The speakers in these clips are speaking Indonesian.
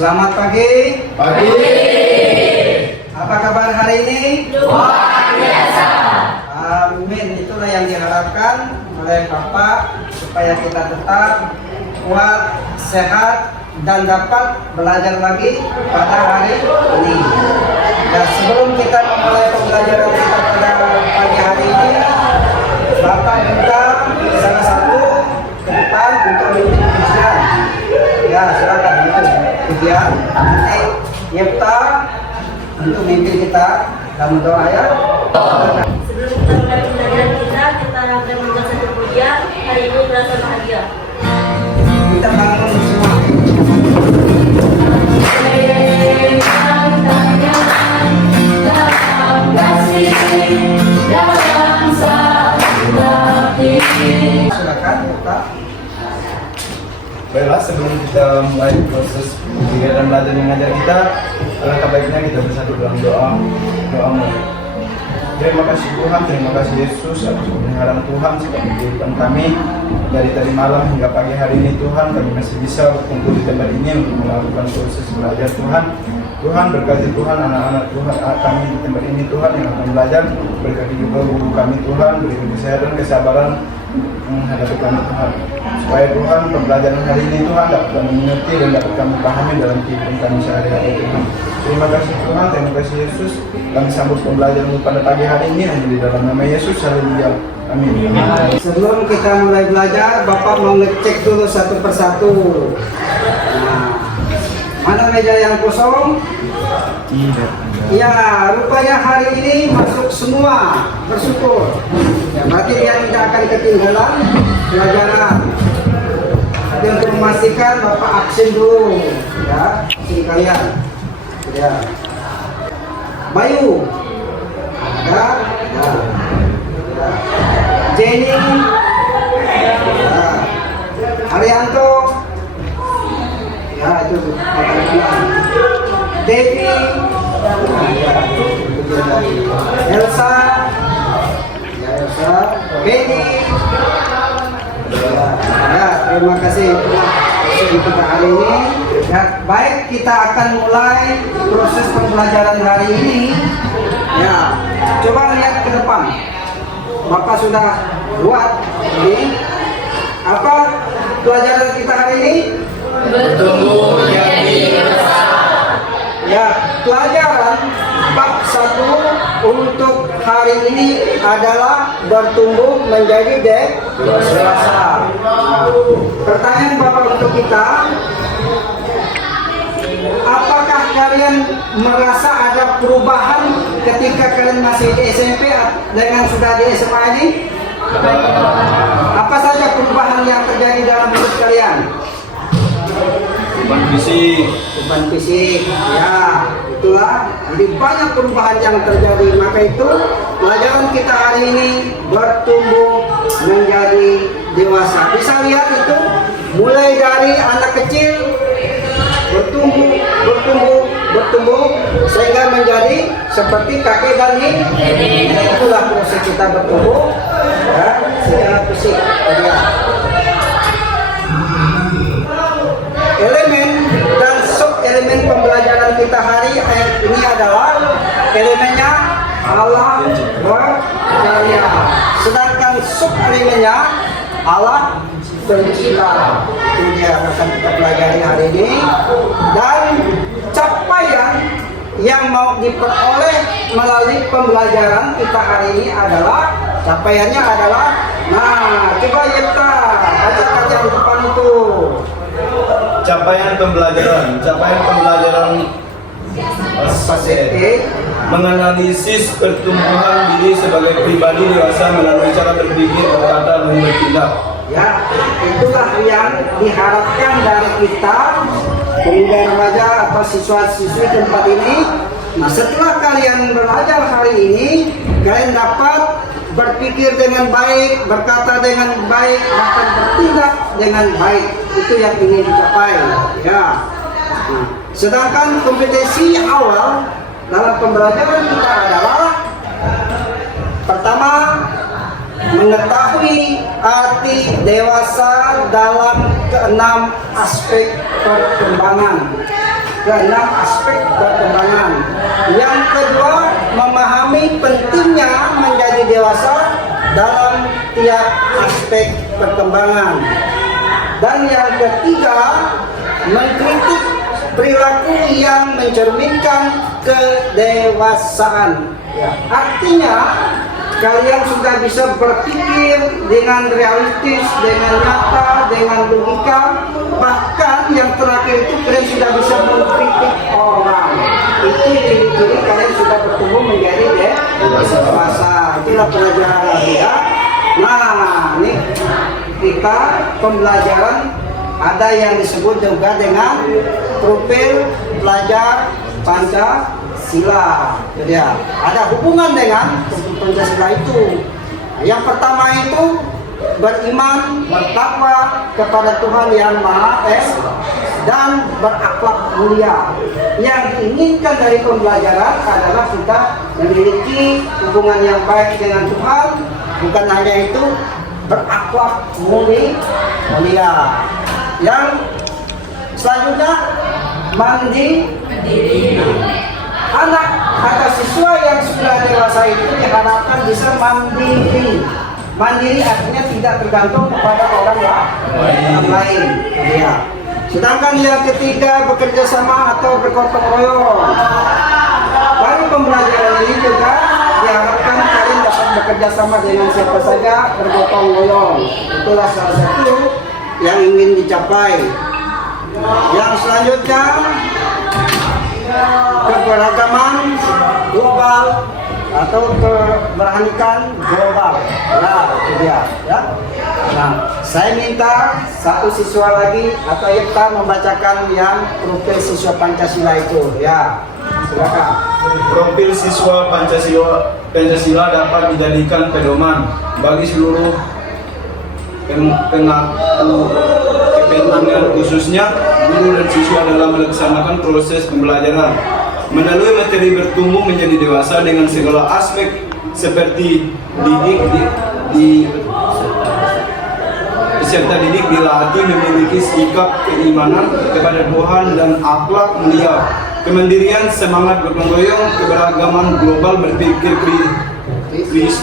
Selamat pagi. Pagi. Apa kabar hari ini? Luar biasa. Amin. Itulah yang diharapkan oleh Bapak supaya kita tetap kuat, sehat, dan dapat belajar lagi pada hari ini. Dan sebelum kita memulai pembelajaran kita pada pagi hari ini, Bapak minta salah satu ke depan untuk memimpin pujian. Ya, silakan itu pujian. Nanti Yepta untuk memimpin kita dalam doa ya. Sebelum kita mulai pembelajaran kita akan mengucapkan satu pujian. Hari ini merasa bahagia. Kita bangun semua. Silakan Yepta. Baiklah, sebelum kita mulai proses kegiatan belajar dan mengajar kita, alangkah baiknya kita bersatu dalam doa mulai. Terima kasih Tuhan, terima kasih Yesus atas pemeliharaan Tuhan sepanjang kehidupan kami dari tadi malam hingga pagi hari ini. Tuhan, kami masih bisa berkumpul di tempat ini untuk melakukan proses belajar Tuhan. Tuhan, berkati Tuhan anak-anak Tuhan kami di tempat ini Tuhan yang akan belajar. Berkati juga guru kami Tuhan, berikan kesehatan, kesabaran menghadapi kami Tuhan, supaya Tuhan pembelajaran hari ini Tuhan dapat kami mengerti dan dapat kami pahami dalam kehidupan kami sehari-hari Tuhan. Terima kasih Tuhan, terima kasih Yesus. Kami sambut pembelajaran pada pagi hari ini hanya di dalam nama Yesus. Haleluya. Amin. Sebelum kita mulai belajar, Bapak mau ngecek dulu satu persatu. Nah, mana meja yang kosong? Ya, rupanya hari ini masuk semua. Bersyukur. Ya, berarti dia tidak akan ketinggalan pelajaran. Jadi untuk memastikan Bapak absen dulu, ya, absen kalian. Ya. Bayu, ada, ya. Jenny, ya. Arianto, ya itu Devi, ya. Elsa, ya Elsa, Benny, ya terima kasih untuk kita hari ini. Ya, baik, kita akan mulai proses pembelajaran hari ini. Ya, coba lihat ke depan. Bapak sudah buat ini. Apa pelajaran kita hari ini? Bertumbuh menjadi dewasa. Ya, pelajaran bab 1 untuk hari ini adalah bertumbuh menjadi dewasa. Pertanyaan Bapak untuk kita, apakah kalian merasa ada perubahan ketika kalian masih di SMP dengan sudah di SMA ini? Apa saja perubahan yang terjadi dalam hidup kalian? Beban fisik, ya itulah. Jadi banyak perubahan yang terjadi. Maka itu pelajaran kita hari ini bertumbuh menjadi dewasa. Bisa lihat itu mulai dari anak kecil bertumbuh sehingga menjadi seperti kakek dan nenek. Itulah proses kita bertumbuh ya, secara fisik. Ya. Elemen dan sub elemen pembelajaran kita hari ini adalah elemennya Allah berkarya, sedangkan sub elemennya Allah pencipta. Itu dia akan kita pelajari hari ini. Dan capaian yang mau diperoleh melalui pembelajaran kita hari ini adalah capaiannya adalah, nah coba Yepta bacakan yang depan itu. Capaian pembelajaran menganalisis pertumbuhan diri sebagai pribadi dewasa melalui cara berpikir, berkata, dan bertindak. Ya, itulah yang diharapkan dari kita pemuda remaja atau siswa-siswi tempat ini. Nah, setelah kalian belajar hari ini, kalian dapat berpikir dengan baik, berkata dengan baik, bahkan bertindak dengan baik. Itu yang ingin dicapai. Ya. Nah, sedangkan kompetensi awal dalam pembelajaran kita adalah pertama, mengetahui arti dewasa dalam keenam aspek perkembangan. keenam aspek perkembangan. Yang kedua, memahami pentingnya menjadi dewasa dalam tiap aspek perkembangan. Dan yang ketiga, mengkritik perilaku yang mencerminkan kedewasaan. Ya, artinya kalian sudah bisa berpikir dengan realistis, dengan nyata, dengan logika. Bahkan yang terakhir itu kalian sudah bisa mengkritik orang. Itu ciri-ciri kalian sudah bertumbuh menjadi dewasa. Itulah pelajaran ya. Nah, ini ketika pembelajaran ada yang disebut juga dengan profil pelajar Pancasila. Jadi ya, ada hubungan dengan Pancasila itu. Yang pertama itu beriman, bertakwa kepada Tuhan Yang Maha Esa dan berakhlak mulia. Yang diinginkan dari pembelajaran adalah kita memiliki hubungan yang baik dengan Tuhan, bukan hanya itu, berakhlak mulia. Yang selanjutnya mandiri. Anak atau siswa yang sudah dewasa itu diharapkan bisa mandiri. Mandiri artinya tidak tergantung kepada orang lain. Ya. Sedangkan yang ketiga bekerja sama atau bergotong royong. Dari pembelajaran ini juga diharapkan kalian dapat bekerja sama dengan siapa saja, bergotong royong. Itulah salah satu yang ingin dicapai. Yang selanjutnya keberagaman global atau keberanikan global. Nah, itu dia. Ya. Nah, saya minta satu siswa lagi atau Yipta membacakan yang profil siswa Pancasila itu. Ya, silakan. Profil siswa Pancasila dapat dijadikan pedoman bagi seluruh kepentingan khususnya guru dan siswa dalam melaksanakan proses pembelajaran melalui materi bertumbuh menjadi dewasa dengan segala aspek seperti peserta didik dilatih memiliki sikap keimanan kepada Tuhan dan akhlak mulia, kemandirian, semangat gotong royong, keberagaman global, berpikir kritis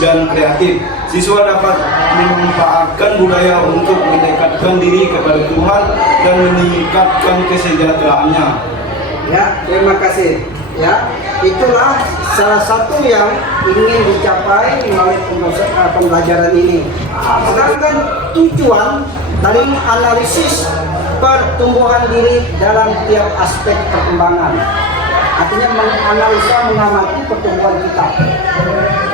dan kreatif. Siswa dapat memanfaatkan budaya untuk mendekatkan diri kepada Tuhan dan meningkatkan kesejahteraannya. Ya, terima kasih. Ya, itulah salah satu yang ingin dicapai melalui pembelajaran ini. Sedangkan tujuan dari analisis pertumbuhan diri dalam tiap aspek perkembangan, artinya menganalisa, mengamati pertumbuhan kita,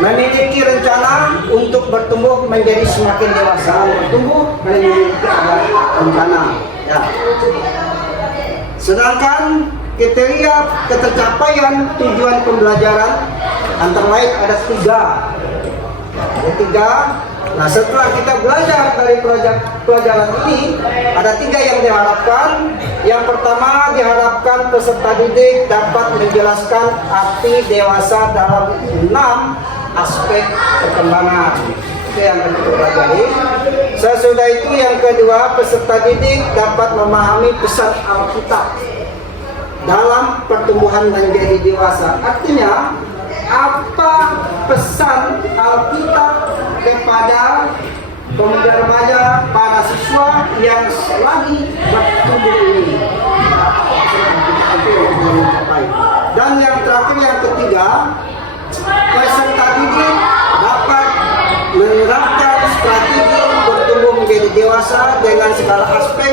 memiliki rencana untuk bertumbuh menjadi semakin dewasa, bertumbuh memiliki rencana. Ya. Sedangkan kriteria ketercapaian tujuan pembelajaran antara lain ada tiga. Nah, setelah kita belajar dari pelajaran ini, ada tiga yang diharapkan. Yang pertama, diharapkan peserta didik dapat menjelaskan arti dewasa dalam 6 aspek perkembangan. Itu yang kita pelajari. Sesudah itu yang kedua, peserta didik dapat memahami pesan Alkitab dalam pertumbuhan menjadi dewasa. Artinya, apa pesan Alkitab kepada pemuda remaja, para siswa yang lagi bertumbuh ini. Dan yang terakhir, yang ketiga, peserta didik dapat menerapkan strategi bertumbuh menjadi dewasa dengan segala aspek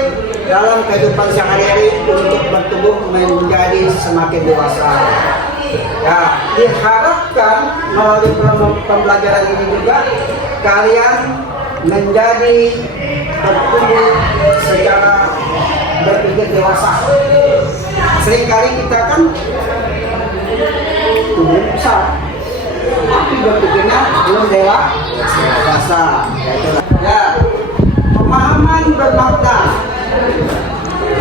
dalam kehidupan sehari-hari untuk bertumbuh menjadi semakin dewasa. Ya, diharapkan melalui pembelajaran ini juga kalian menjadi bertumbuh secara berpikir dewasa. Seringkali kita kan tumbuh besar, tapi berpikirnya belum dewasa. Ya, pemahaman bermakna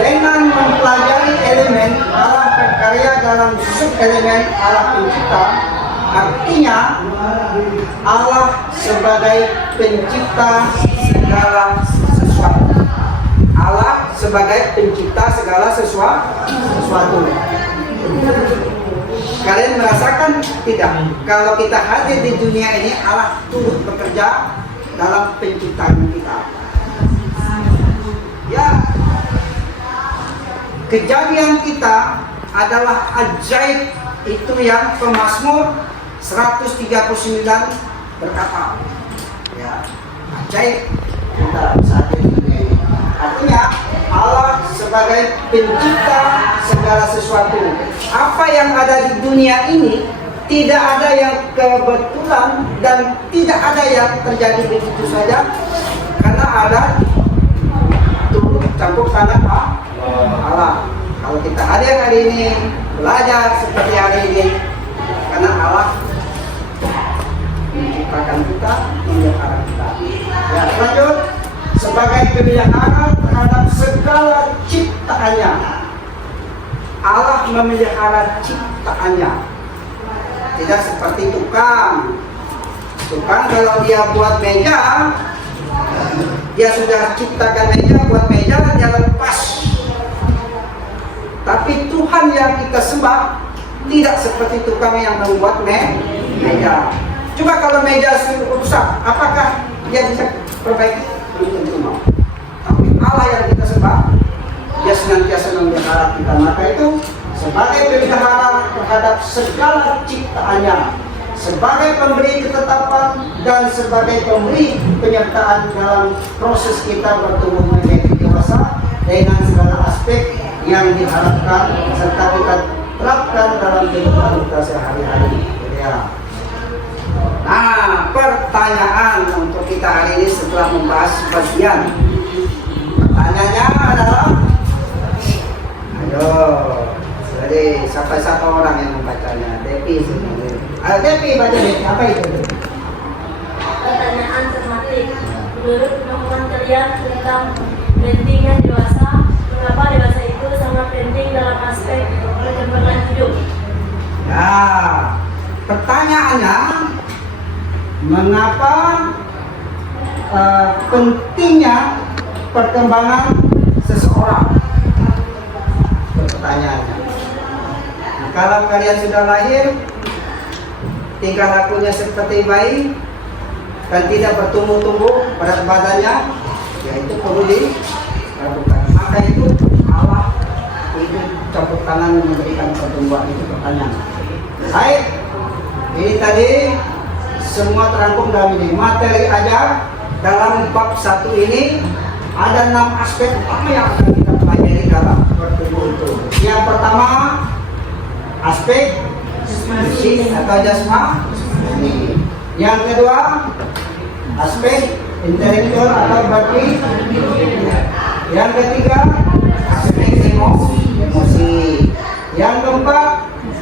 dengan mempelajari elemen alam berkarya dalam sub elemen alam pencipta. Artinya Allah sebagai pencipta segala sesuatu. Allah sebagai pencipta segala sesuatu. Kalian merasakan tidak? Kalau kita hadir di dunia ini, Allah turut bekerja dalam penciptaan kita. Ya, kejadian kita adalah ajaib. Itu yang Pemazmur 139 berkata. Ya, ajaib kita saat ini. Artinya Allah sebagai pencipta segala sesuatu. Apa yang ada di dunia ini tidak ada yang kebetulan dan tidak ada yang terjadi begitu saja, karena ada turut campur tangan Allah. Kalau kita hadir hari ini, belajar seperti hari ini, karena Allah menciptakan kita, memelihara kita. Ya, lanjut. Sebagai pemelihara terhadap segala ciptaannya, Allah memelihara ciptaannya. Tidak seperti tukang. Tukang kalau dia buat meja, dia sudah ciptakan meja, buat meja, dia lepas. Tapi Tuhan yang kita sembah tidak seperti tukang yang membuat meja. Coba kalau meja rusak, apakah dia bisa perbaiki? Tapi Allah yang kita sembah, dia senantiasa memelihara kita. Maka itu sebagai pemelihara terhadap segala ciptaannya, sebagai pemberi ketetapan dan sebagai pemberi penyertaan dalam proses kita bertumbuh menjadi dewasa dengan segala aspek yang diharapkan serta kita terapkan dalam kehidupan kita sehari-hari. Ya. Nah, pertanyaan untuk kita hari ini setelah membahas bagian, pertanyaannya adalah, ayo, jadi siapa orang yang membacanya? Depi sebenarnya. Ayo Depi baca Depi, apa itu? Pertanyaan tematik. Menurut pemahaman kalian tentang pentingnya dewasa, mengapa dewasa itu sangat penting dalam aspek perkembangan hidup? Ya, pertanyaannya, mengapa pentingnya perkembangan seseorang? Pertanyaannya. Nah, kalau kalian sudah lahir, tingkah lakunya seperti bayi dan tidak bertumbuh-tumbuh berat badannya, ya itu perlu dilakukan. Maka itu Allah itu campur tangan memberikan pertumbuhan. Itu pertanyaan. Baik, ini tadi semua terangkum dalam ini. Materi aja dalam bab 1 ini ada 6 aspek utama yang akan kita pelajari dalam bertumbuh itu. Yang pertama, aspek fisik atau jasmani. Yang kedua, aspek intelektual atau batin. Yang ketiga, aspek emosi. Yang keempat,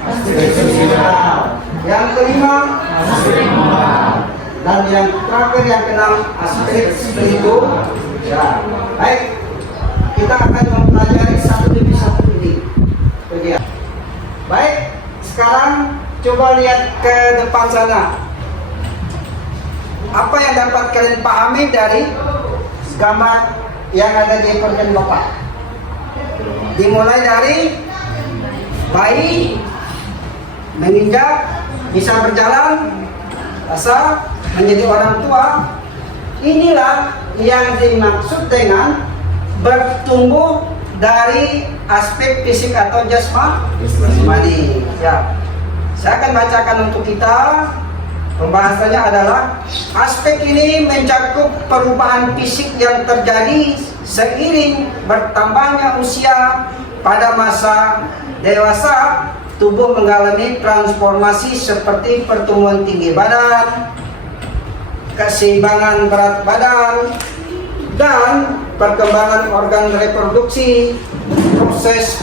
aspek sosial. Yang kelima, aspek moral. Dan yang terakhir, yang keenam, aspek spiritual. Ya. Baik, kita akan mempelajari satu demi satu ini. Baik, sekarang coba lihat ke depan sana. Apa yang dapat kalian pahami dari gambar yang ada di permen Bapak? Dimulai dari bayi menginjak, bisa berjalan, rasa menjadi orang tua. Inilah yang dimaksud dengan bertumbuh dari aspek fisik atau jasmani. Ya. Saya akan bacakan untuk kita. Pembahasannya adalah aspek ini mencakup perubahan fisik yang terjadi seiring bertambahnya usia. Pada masa dewasa, tubuh mengalami transformasi seperti pertumbuhan tinggi badan, keseimbangan berat badan, dan perkembangan organ reproduksi. Proses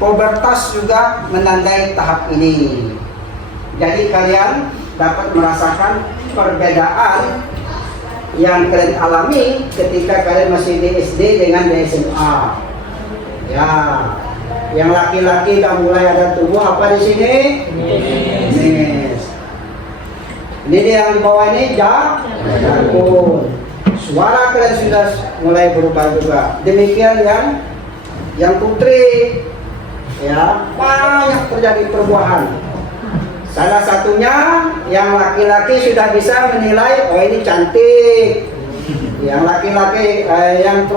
pubertas juga menandai tahap ini. Jadi kalian dapat merasakan perbedaan yang kalian alami ketika kalian masih di SD dengan di SMA. Ya, yang laki-laki udah mulai ada tubuh apa di sini? Ini dia yang di bawah ini jagung. suara kalian sudah mulai berubah juga. Demikian yang putri, ya banyak terjadi perubahan. Salah satunya yang laki-laki sudah bisa menilai, oh ini cantik. Yang laki-laki, yang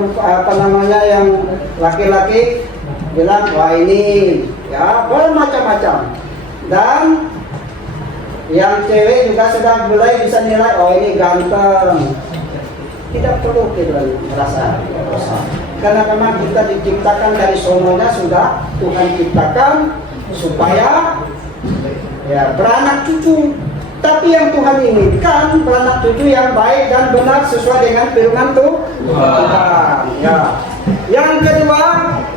laki-laki bilang, wah ini, ya bermacam-macam. Dan yang cewek juga sudah mulai bisa nilai, oh ini ganteng. Tidak perlu kita merasa dosa. Karena memang kita diciptakan dari sononya sudah Tuhan ciptakan supaya ya beranak cucu. Tapi yang Tuhan inginkan beranak cucu yang baik dan benar sesuai dengan firman Tuhan. Ya. Yang kedua,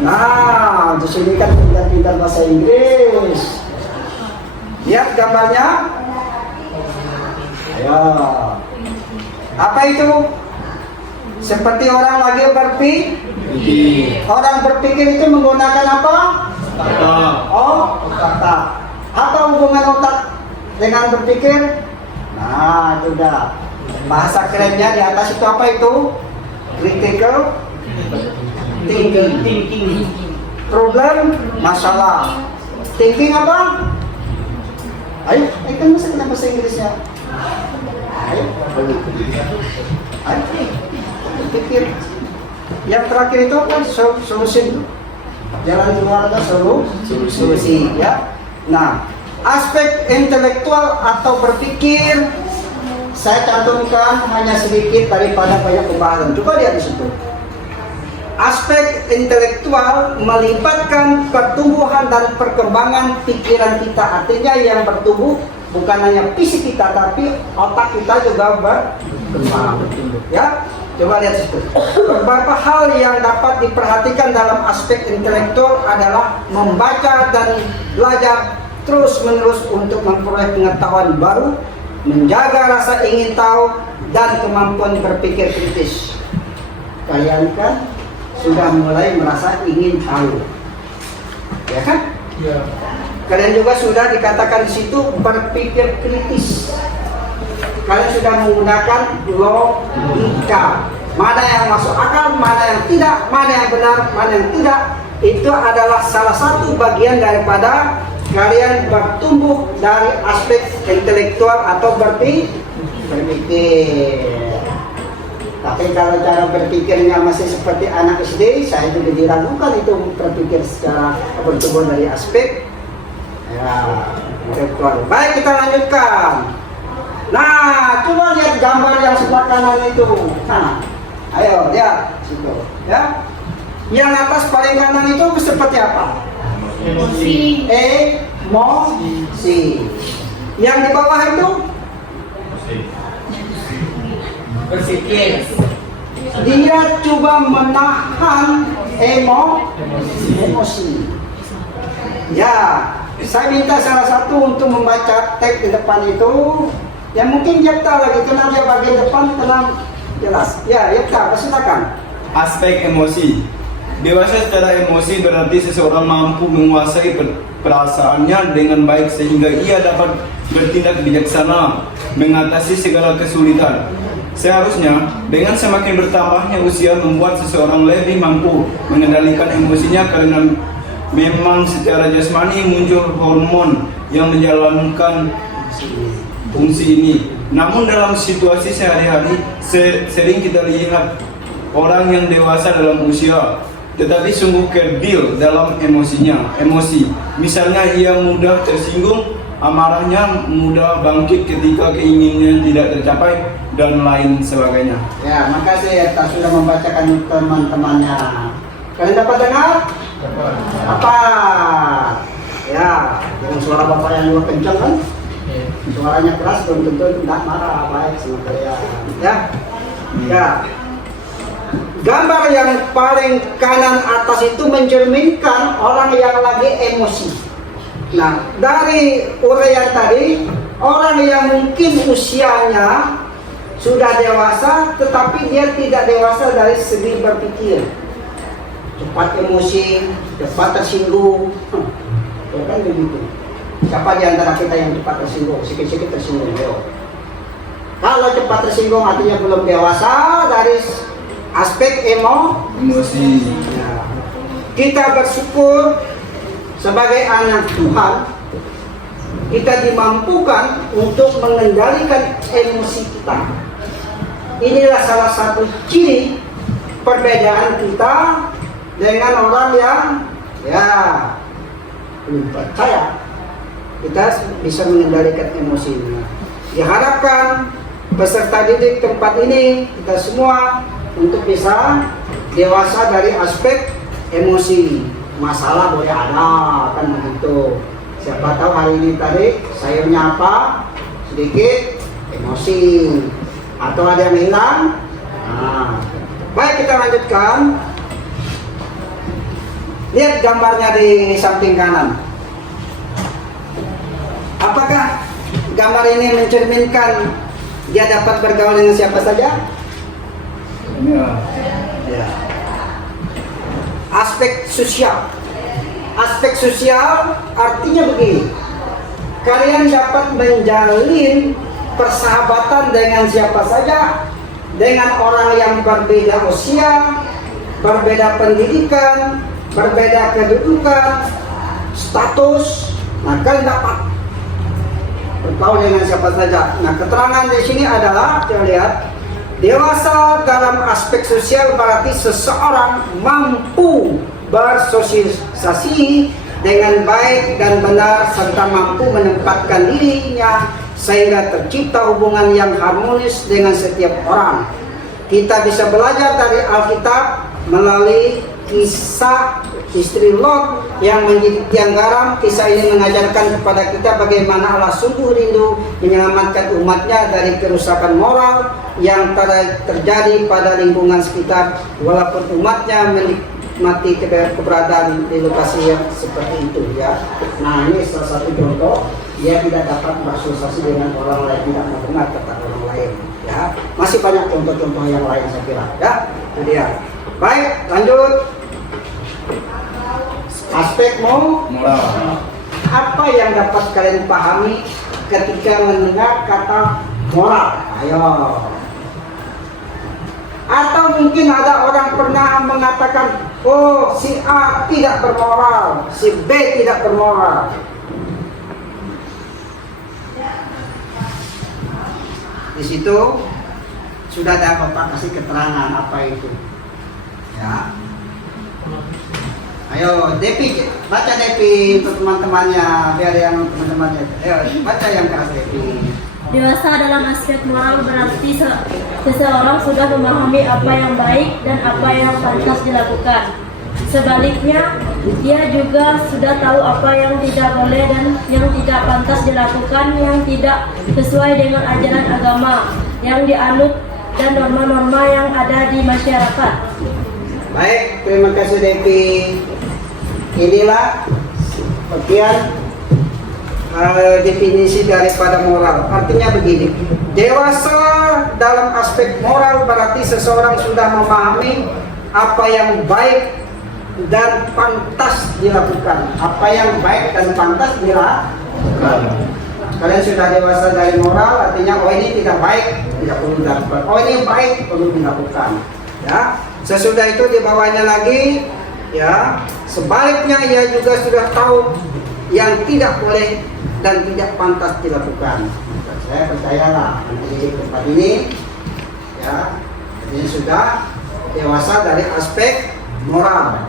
nah di sini kan pintar-pintar bahasa Inggris. Lihat gambarnya. Ya. Apa itu? Seperti orang lagi berpikir. Orang berpikir itu menggunakan apa? Otak. Oh, otak. Apa hubungan otak dengan berpikir? Nah, itu udah. Bahasa kerennya di atas itu apa itu? Critical thinking. Problem, masalah. Thinking apa? Ayo, kan masih kena bahasa Inggrisnya. Ayo. Pikir. Yang terakhir itu kan solusi. Jalan keluar ada solusi, ya. Nah, aspek intelektual atau berpikir saya cantumkan hanya sedikit daripada banyak pembahasan. Coba lihat di situ. Aspek intelektual melibatkan pertumbuhan dan perkembangan pikiran kita. Artinya yang bertumbuh bukan hanya fisik kita, tapi otak kita juga berkembang. Ya, coba lihat situ. Beberapa hal yang dapat diperhatikan dalam aspek intelektual adalah membaca dan belajar terus-menerus untuk memperoleh pengetahuan baru, menjaga rasa ingin tahu dan kemampuan berpikir kritis. Kalian kan sudah mulai merasa ingin tahu, ya kan? Ya. Kalian juga sudah dikatakan di situ berpikir kritis. Kalian sudah menggunakan logika. Mana yang masuk akal, mana yang tidak, mana yang benar, mana yang tidak. Itu adalah salah satu bagian daripada kalian bertumbuh dari aspek intelektual atau berpikir. Tapi kalau cara berpikirnya masih seperti anak SD, saya juga diragukan itu berpikir secara bertumbuh dari aspek ya intelektual. Baik, kita lanjutkan. Nah, coba lihat gambar yang sebelah kanan itu. Nah, ayo lihat situ, ya. Yang atas paling kanan itu seperti apa? Emosi. Emosi. Yang di bawah itu? Berpikir. Dia coba menahan emosi. Ya, saya minta salah satu untuk membaca teks di depan itu. Ya mungkin Yekta lagi, kenal dia bagian depan, tenang jelas. Ya, Yekta, silakan. Aspek emosi. Dewasa secara emosi berarti seseorang mampu menguasai perasaannya dengan baik sehingga ia dapat bertindak bijaksana mengatasi segala kesulitan. Seharusnya dengan semakin bertambahnya usia membuat seseorang lebih mampu mengendalikan emosinya karena memang secara jasmani muncul hormon yang menjalankan fungsi ini. Namun dalam situasi sehari-hari sering kita lihat orang yang dewasa dalam usia tetapi sungguh kerdil dalam emosi. Misalnya ia mudah tersinggung, amarahnya mudah bangkit ketika keinginannya tidak tercapai dan lain sebagainya. Ya, makasih ya sudah membacakan teman-temannya. Kalian dapat dengar? Dapat. Apa? Ya, dengan suara bapak yang luar kencang kan? Suaranya keras belum tentu tidak marah baik sama kalian. Ya. Ya. Gambar yang paling kanan atas itu mencerminkan orang yang lagi emosi. Nah, dari uraian tadi, orang yang mungkin usianya sudah dewasa, tetapi dia tidak dewasa dari segi berpikir. Cepat emosi, cepat tersinggung. Kan begitu. Siapa di antara kita yang cepat tersinggung, sikit-sikit tersinggung? Yo. Kalau cepat tersinggung artinya belum dewasa dari aspek emosi. Ya. Kita bersyukur sebagai anak Tuhan, kita dimampukan untuk mengendalikan emosi kita. Inilah salah satu ciri perbedaan kita dengan orang yang ya belum percaya. Kita bisa mengendalikan emosinya. Diharapkan peserta didik tempat ini kita semua untuk bisa dewasa dari aspek emosi. Masalah boleh ada kan begitu. Siapa tahu hari ini tadi sayurnya apa sedikit emosi atau ada yang hilang. Nah, baik, kita lanjutkan. Lihat gambarnya di samping kanan. Apakah gambar ini mencerminkan dia dapat bergaul dengan siapa saja? Ya. Aspek sosial. Aspek sosial artinya begini. Kalian dapat menjalin persahabatan dengan siapa saja, dengan orang yang berbeda usia, berbeda pendidikan, berbeda kedudukan, status. Nah, kalian dapat bergaul dengan siapa saja. Nah, keterangan di sini adalah kita lihat dewasa dalam aspek sosial berarti seseorang mampu bersosialisasi dengan baik dan benar serta mampu menempatkan dirinya sehingga tercipta hubungan yang harmonis dengan setiap orang. Kita bisa belajar dari Alkitab melalui kisah istri Lot yang menjadi tiang garam. Kisah ini mengajarkan kepada kita bagaimana Allah sungguh rindu menyelamatkan umatnya dari kerusakan moral yang terjadi pada lingkungan sekitar, walaupun umatnya menikmati keberadaan di lokasi yang seperti itu ya. Nah, ini salah satu contoh dia tidak dapat bersosialisasi dengan orang lain, tidak mendengar kata orang lain ya. Masih banyak contoh-contoh yang lain saya kira ya. Itu dia. Baik, lanjut. Aspek moral. Apa yang dapat kalian pahami ketika mendengar kata moral? Ayo. Atau mungkin ada orang pernah mengatakan, oh si A tidak bermoral, si B tidak bermoral. Di situ sudah ada Bapak kasih keterangan apa itu. Ya. Ayo, Depi, baca Depi untuk teman-temannya, biar yang teman-temannya. Ayo, baca yang keras Depi. Dewasa dalam aspek moral berarti seseorang sudah memahami apa yang baik dan apa yang pantas dilakukan. Sebaliknya, dia juga sudah tahu apa yang tidak boleh dan yang tidak pantas dilakukan, yang tidak sesuai dengan ajaran agama yang dianut dan norma-norma yang ada di masyarakat. Baik, terima kasih Devi. Inilah bagian definisi daripada moral. Artinya begini, dewasa dalam aspek moral berarti seseorang sudah memahami apa yang baik dan pantas dilakukan. Apa yang baik dan pantas dilakukan. Kalian sudah dewasa dari moral, artinya oh ini tidak baik, tidak perlu dilakukan. Oh ini baik, perlu dilakukan. Ya, sesudah itu di bawahnya lagi, ya, sebaliknya ia juga sudah tahu yang tidak boleh dan tidak pantas dilakukan. Saya percayalah di tempat ini, ya, ini sudah dewasa dari aspek moral.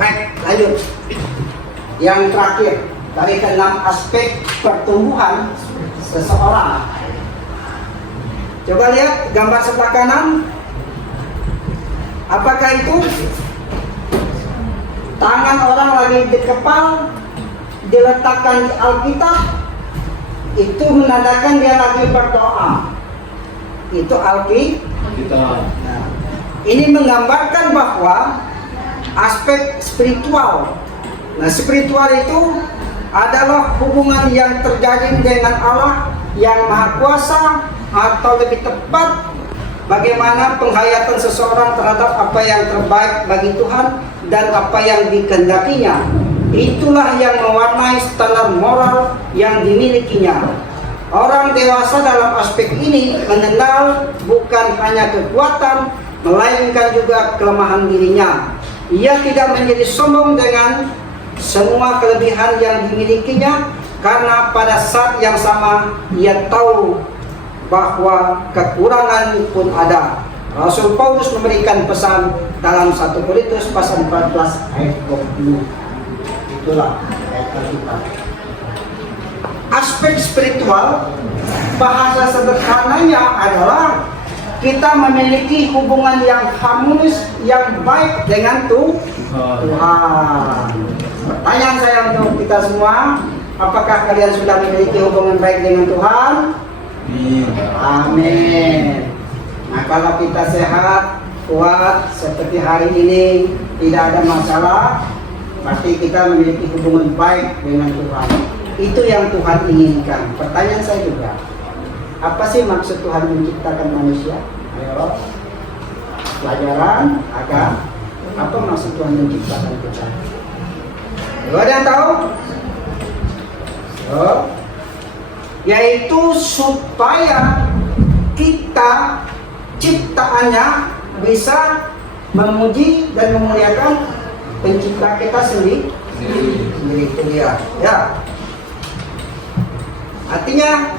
Baik, lanjut. Yang terakhir dari ke-6 aspek pertumbuhan seseorang. Coba lihat gambar sebelah kanan. Apakah itu tangan orang lagi dikepal diletakkan di Alkitab? Itu menandakan dia lagi berdoa. Itu Alkitab. Nah, ini menggambarkan bahwa aspek spiritual. Nah, spiritual itu adalah hubungan yang terjadi dengan Allah yang Maha Kuasa, atau lebih tepat bagaimana penghayatan seseorang terhadap apa yang terbaik bagi Tuhan dan apa yang dikehendakinya. Itulah yang mewarnai standar moral yang dimilikinya. Orang dewasa dalam aspek ini mengenal bukan hanya kekuatan, melainkan juga kelemahan dirinya. Ia tidak menjadi sombong dengan semua kelebihan yang dimilikinya, karena pada saat yang sama ia tahu bahwa kekurangan pun ada. Rasul Paulus memberikan pesan dalam 1 Korintus pasal 14 ayat 20. Itulah ayat kita. Aspek spiritual, bahasa sederhananya adalah kita memiliki hubungan yang harmonis, yang baik dengan Tuhan. Pertanyaan saya untuk kita semua, apakah kalian sudah memiliki hubungan baik dengan Tuhan? Amin. Nah, kalau kita sehat, kuat seperti hari ini, tidak ada masalah, pasti kita memiliki hubungan baik dengan Tuhan. Itu yang Tuhan inginkan. Pertanyaan saya juga, apa sih maksud Tuhan menciptakan manusia? Ayo, pelajaran agama. Apa maksud Tuhan menciptakan kita? Ada yang tahu? Yaitu supaya kita ciptaannya bisa memuji dan memuliakan pencipta kita sendiri. Itu dia. Ya. Artinya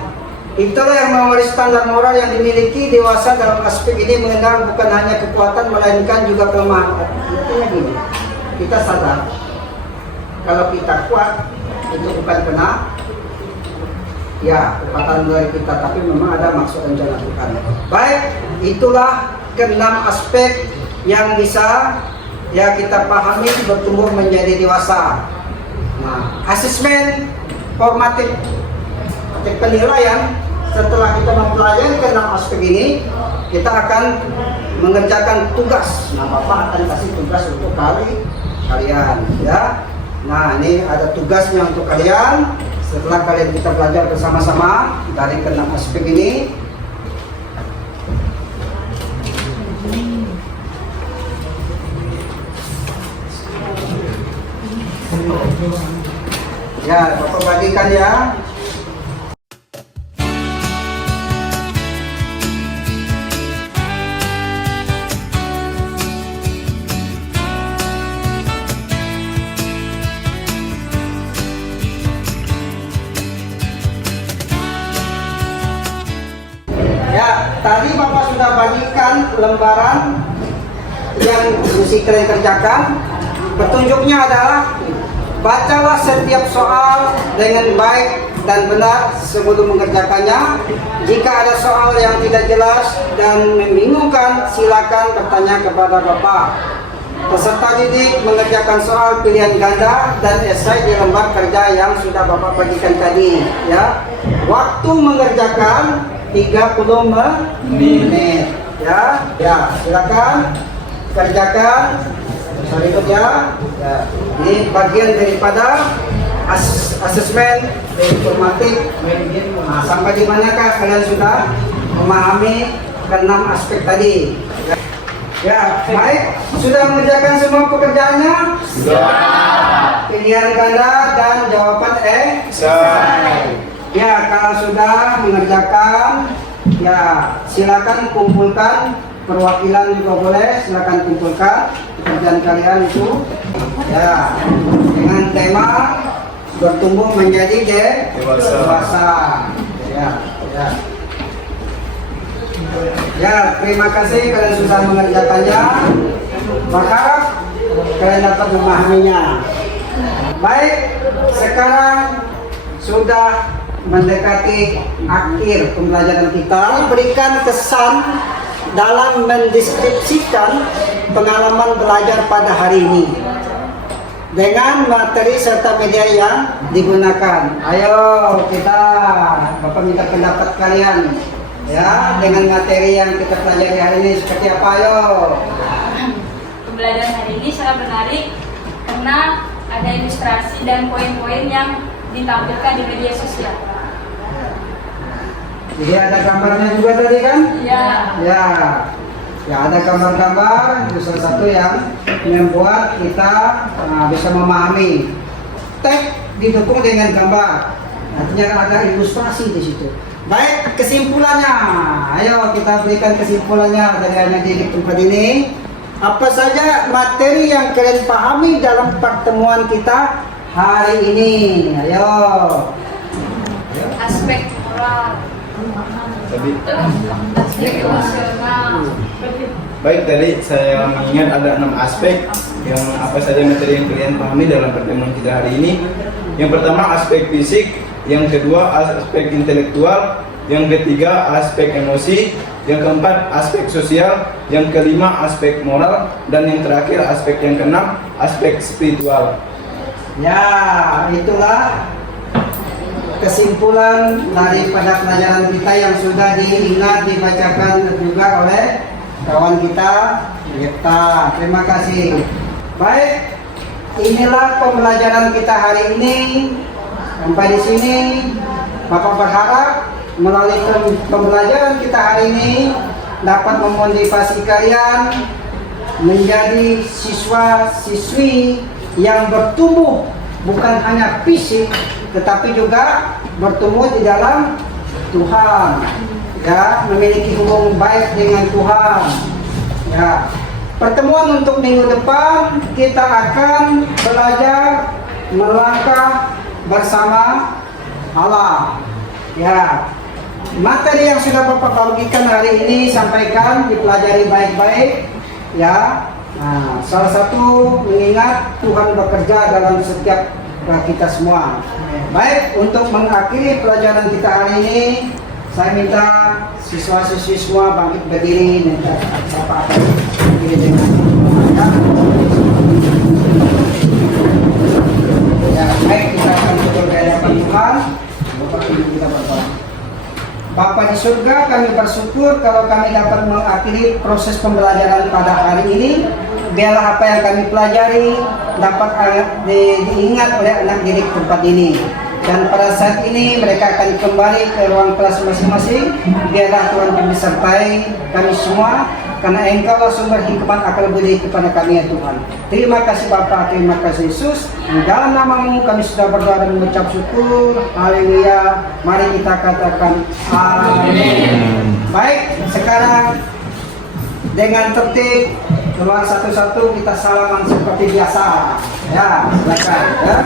itulah yang mewaris standar moral yang dimiliki dewasa dalam aspek ini, mengenal bukan hanya kekuatan melainkan juga kelemahan. Artinya gini, kita sadar kalau kita kuat itu bukan kena ya kekuatan dari kita, tapi memang ada maksud rencana Tuhan. Baik, itulah keenam aspek yang bisa ya kita pahami bertumbuh menjadi dewasa. Nah, asesmen formatif penilaian, setelah kita mempelajari keenam aspek ini, kita akan mengerjakan tugas. Nah, Bapak akan kasih tugas untuk kalian ya. Nah, ini ada tugasnya untuk kalian. Setelah kalian kita belajar bersama-sama dari keenam aspek ini, ya Bapak bagikan ya. Tadi Bapak sudah bagikan lembaran yang mesti kalian kerjakan. Petunjuknya adalah bacalah setiap soal dengan baik dan benar sebelum mengerjakannya. Jika ada soal yang tidak jelas dan membingungkan, silakan bertanya kepada Bapak. Peserta didik mengerjakan soal pilihan ganda dan esai di lembar kerja yang sudah Bapak bagikan tadi. Ya, waktu mengerjakan 30 menit. Ya, silakan kerjakan. Berikutnya, ya, ini bagian daripada asesmen informatif. Nah, sampai di manakah kalian sudah memahami keenam aspek tadi? Ya, baik. Sudah mengerjakan semua pekerjaannya? Sudah. Pilihan ganda dan jawaban esai. Ya, kalau sudah mengerjakan, ya silakan kumpulkan. Perwakilan juga boleh, silakan kumpulkan pekerjaan kalian itu. Ya, dengan tema bertumbuh menjadi dewasa. Ya, terima kasih kalian sudah mengerjakannya. Berharap kalian dapat memahaminya. Baik, sekarang sudah mendekati akhir pembelajaran kita. Berikan kesan dalam mendeskripsikan pengalaman belajar pada hari ini dengan materi serta media yang digunakan. Ayo kita, Bapak minta pendapat kalian ya dengan materi yang kita pelajari hari ini seperti apa. Ayo. Pembelajaran hari ini sangat menarik karena ada ilustrasi dan poin-poin yang ditampilkan di media sosial. Jadi ada gambarnya juga tadi kan? Iya. Ya ada gambar-gambar, itu salah satu yang membuat kita bisa memahami. Teks didukung dengan gambar. Artinya ada ilustrasi di situ. Baik, kesimpulannya. Ayo kita berikan kesimpulannya dari anak didik tempat ini. Apa saja materi yang kalian pahami dalam pertemuan kita hari ini? Ayo. Aspek moral, Tadi aspek emosional, baik, tadi saya mengingat ada 6 aspek yang apa saja materi yang kalian pahami dalam pertemuan kita hari ini. Yang pertama aspek fisik, yang kedua aspek intelektual, yang ketiga aspek emosi, yang keempat aspek sosial, yang kelima aspek moral, dan yang terakhir aspek yang keenam aspek spiritual. Ya, itulah kesimpulan daripada pelajaran kita yang sudah diingat, dibacakan juga oleh kawan kita. Terima kasih. Baik, inilah pembelajaran kita hari ini. Sampai di sini, Bapak berharap melalui pembelajaran kita hari ini dapat memotivasi kalian menjadi siswa-siswi yang bertumbuh bukan hanya fisik tetapi juga bertumbuh di dalam Tuhan, ya, memiliki hubungan baik dengan Tuhan. Ya, pertemuan untuk minggu depan kita akan belajar melangkah bersama Allah. Ya, materi yang sudah Bapak bagikan hari ini sampaikan, dipelajari baik-baik, ya. Nah, salah satu mengingat Tuhan bekerja dalam setiap kita semua. Baik, untuk mengakhiri pelajaran kita hari ini, saya minta siswa-siswi semua bangkit berdiri dan siapa akan berdiri dengan ya, baik, kita akan berdoa di hadapan Tuhan. Kita berdoa. Bapa di surga, kami bersyukur kalau kami dapat mengakhiri proses pembelajaran pada hari ini. Biarlah apa yang kami pelajari dapat diingat oleh anak didik tempat ini. Dan pada saat ini mereka akan kembali ke ruang kelas masing-masing. Biarlah Tuhan menyertai kami semua, karena Engkaulah sumber hikmat akal budi kepada kami ya Tuhan. Terima kasih Bapa, terima kasih Yesus. Di dalam nama-Mu kami sudah berdoa dan mengucap syukur. Haleluya. Mari kita katakan amin. Baik, sekarang dengan tertib keluar satu-satu, kita salaman seperti biasa. Ya, silakan. Ya.